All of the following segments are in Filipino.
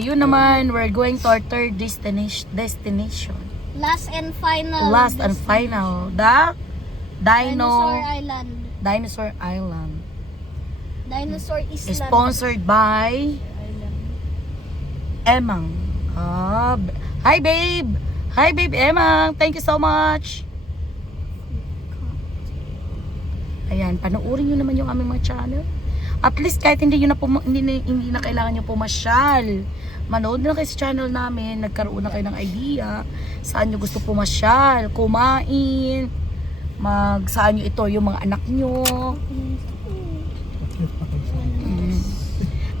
Ayun naman, we're going to our third destination. Last and final. Last and final. The Dinosaur Island. Dinosaur Island. Dinosaur Island. Sponsored by Emang. Hi babe! Hi babe Emang! Thank you so much! Ayan, panoorin nyo naman yung aming mga channel. At least kahit hindi na kailangan nyo pumasyal. Manood na kayo sa channel namin. Nagkaroon na kayo ng idea. Saan nyo gusto pumasyal. Kumain. Saan nyo ito yung mga anak nyo.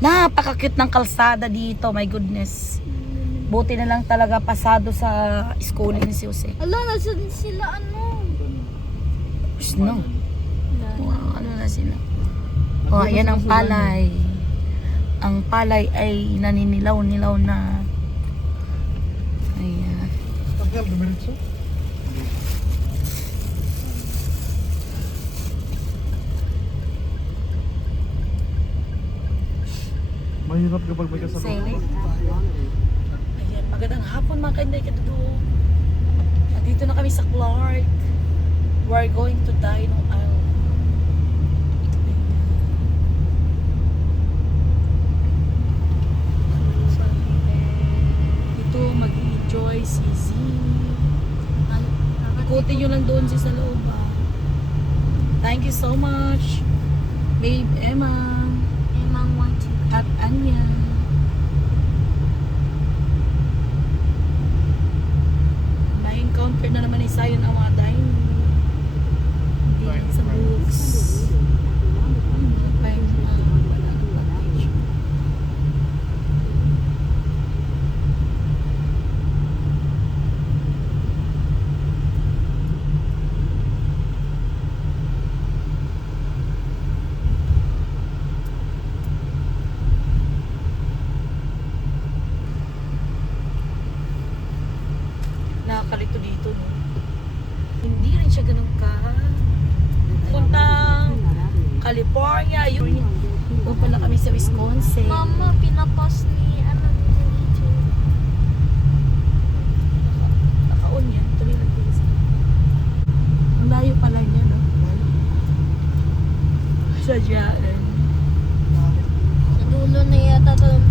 Napaka-cute ng kalsada dito. My goodness. Buti na lang talaga pasado sa schooling si Jose. Ala, nasa din sila No. Wow, ano na sila? Oh, ayan ang palay. Ang palay ay naninilaw-nilaw na. Ayan. Mahirap kapag may kasama. Ayan, magandang hapon mga kainday kadudo. Nandito na kami sa Clark. We're going to Dino Island. Dito mag-enjoy si Z. Ikutin nyo lang doon sa loob. Thank you so much, babe Emma. Emang want to. At Anya. Na-encounter na naman ni Sayon ang mga dino. Hindi sa books. Nakakalito dito, no? Hindi rin siya ganun ka. Puntang California, yun. Doon pala kami sa Wisconsin. Mama, pinapas ni ito. Naka-on yan. Tuloy lang tuloy sa. Ang layo pala niya, no? Sadyaan. Sa dulo na yata ito.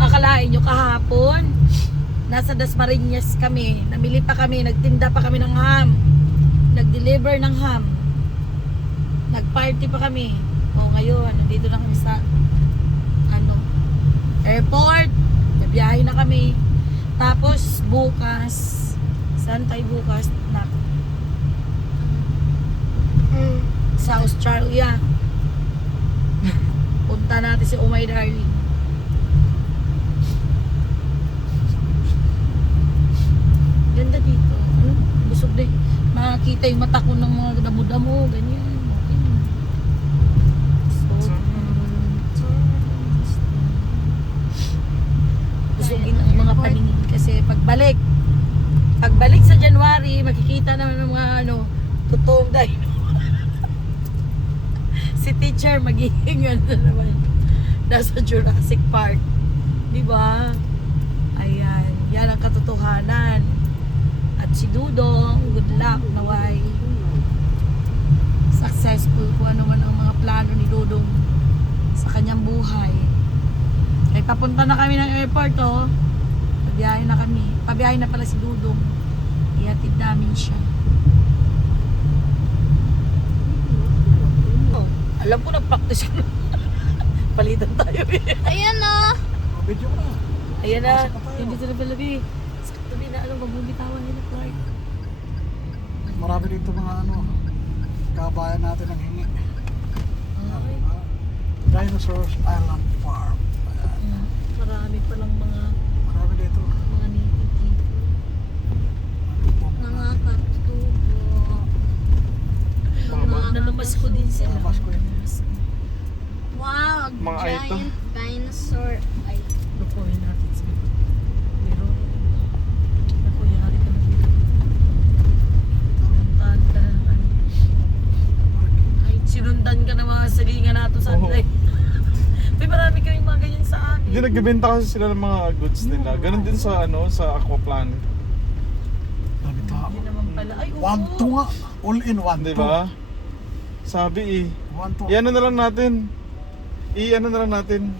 Akalain nyo kahapon. Nasa Dasmariñas kami. Namili pa kami. Nagtinda pa kami ng ham. Nag-deliver ng ham. Nag-party pa kami. O ngayon, nandito na kami sa airport. Nabiyahe na kami. Tapos bukas, saan tayo bukas? Sa Australia. Punta natin si Oh My Darling. Ganda dito. Busog din. Makakita yung mata ko ng mga damo-damo. Ganyan. Busogin ang mga paningin. Kasi pagbalik sa January, makikita naman ng mga totoong dino. Si teacher magiging naman. Nasa Jurassic Park. Diba? Ayan. Yan ang katotohanan. At si Dudong, good luck, naway successful kung ano man ang mga plano ni Dudong sa kanyang buhay. Ay papunta na kami ng airport, oh. Pabiyahe na kami. Pabiyahe na pala si Dudong. Ihatid namin siya. Oh, alam ko nag-practice yun. Palitan tayo eh. Ayan na. Video na. Ayan na. Hindi sila palabi. Sakto din na alam, mabubitawan nila, Clark. Marami dito mga kabayan natin ang hingi. Dinosaurs Island Farm. Ayan. Marami palang mga Marami dito. native. Nakakatubo. Nalabas ko din sila. Nalabas ko yun. Wow, Mga ito. giant dinosaur. Ay, Lupuin natin sila. Pero, ako, yari ka na dito. Sinundan ka na naman. Ay, sinundan ka na mga salingan nato sa Oo. atlay. May marami kaming mga ganyan sa amin. Hindi, nagbebenta kasi sila ng mga goods nila. Ganon din sa sa Aquaplanet. Dami tao. Hindi naman pala. Ay, oo. 1-2 nga. All in 1-2. Di ba? Sabi eh. 1-2. I-ano na lang natin.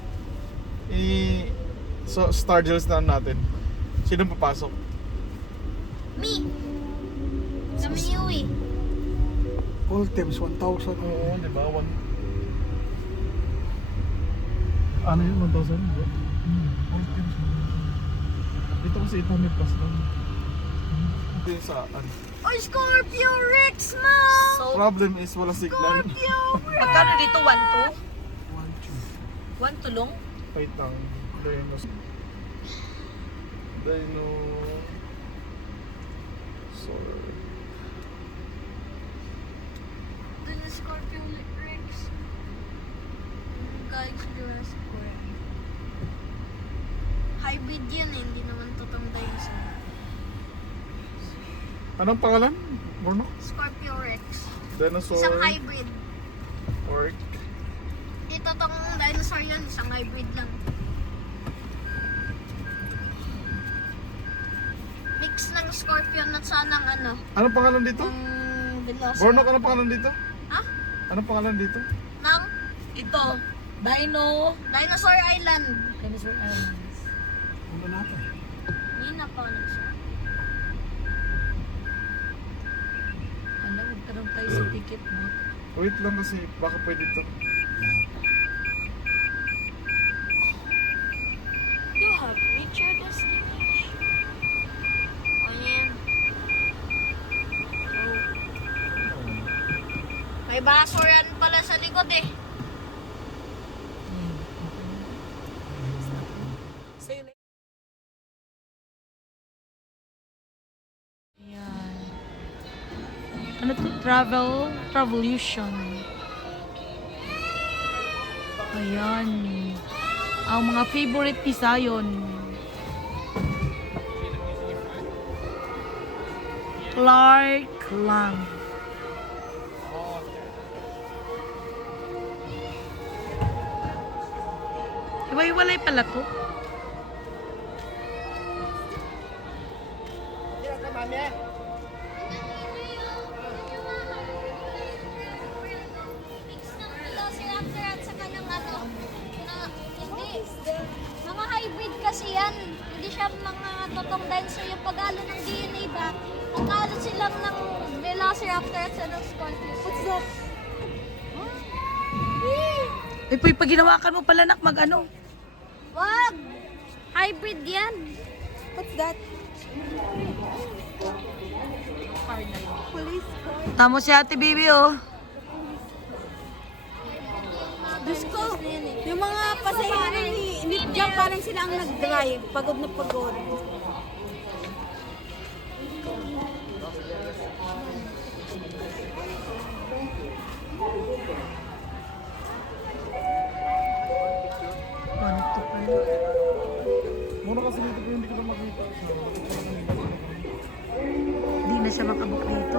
So, Star Deals na lang natin. Sino papasok? Me! Kami ni Uwi. All teams 1,000. Oo, di ba? Ano yun? 1,000? All teams. Dito kasi 800 plus lang. Ito yung sa ano. Oh, Scorpio Rex mo! So, Problem is wala signal. magkano dito? 1-2? 1-2. 1 tulong? Wait lang. Dino. Sorry. Doon na Scorpio Rex. Guys, Jurassic World. Hybrid yan eh, hindi naman totoong dinosaur. Anong pangalan? Bornok? Scorpio Rex. Dinosaur. Isang hybrid. Orc. Ito tong dinosaur yan, isang hybrid lang. Mix ng scorpion at sanang Anong pangalan dito? velociraptor. Bornok, anong pangalan dito? Ha? Anong pangalan dito? Ng Ito. Dinosaur Island. Dinosaur Islands. Ano natin? Hindi na pa ano siya. Ano, magkaroon tayo sa ticket mo. Wait lang kasi baka pwede ito. You have reached your destination. O yan. May basuran pala sa likod eh. See you later. Ayan. Ano to? Travolution. Ayan. Ang mga favorite ni Zion. Clark lang. Iwaiwalay pala to. Mix ng velociraptor at saka ng hindi. Mga hybrid kasi yan. Hindi siya mga totoong dinosaur. Yung pag-alo ng DNA ba, nag-alo silang ng velociraptor at saka ng scorpion. What's that? Eh, pag ginawakan mo pala nak mag-ano. Wag! Hybrid yan. What's that? Tamo si Ate Bibi oh. Diyos ko, yung mga pasahero ni Jam parang sila ang nag-drive. Pagod na pagod. Ano to pala? Muna kasi dito pero hindi ko na makita. Hindi na siya makabuk dito.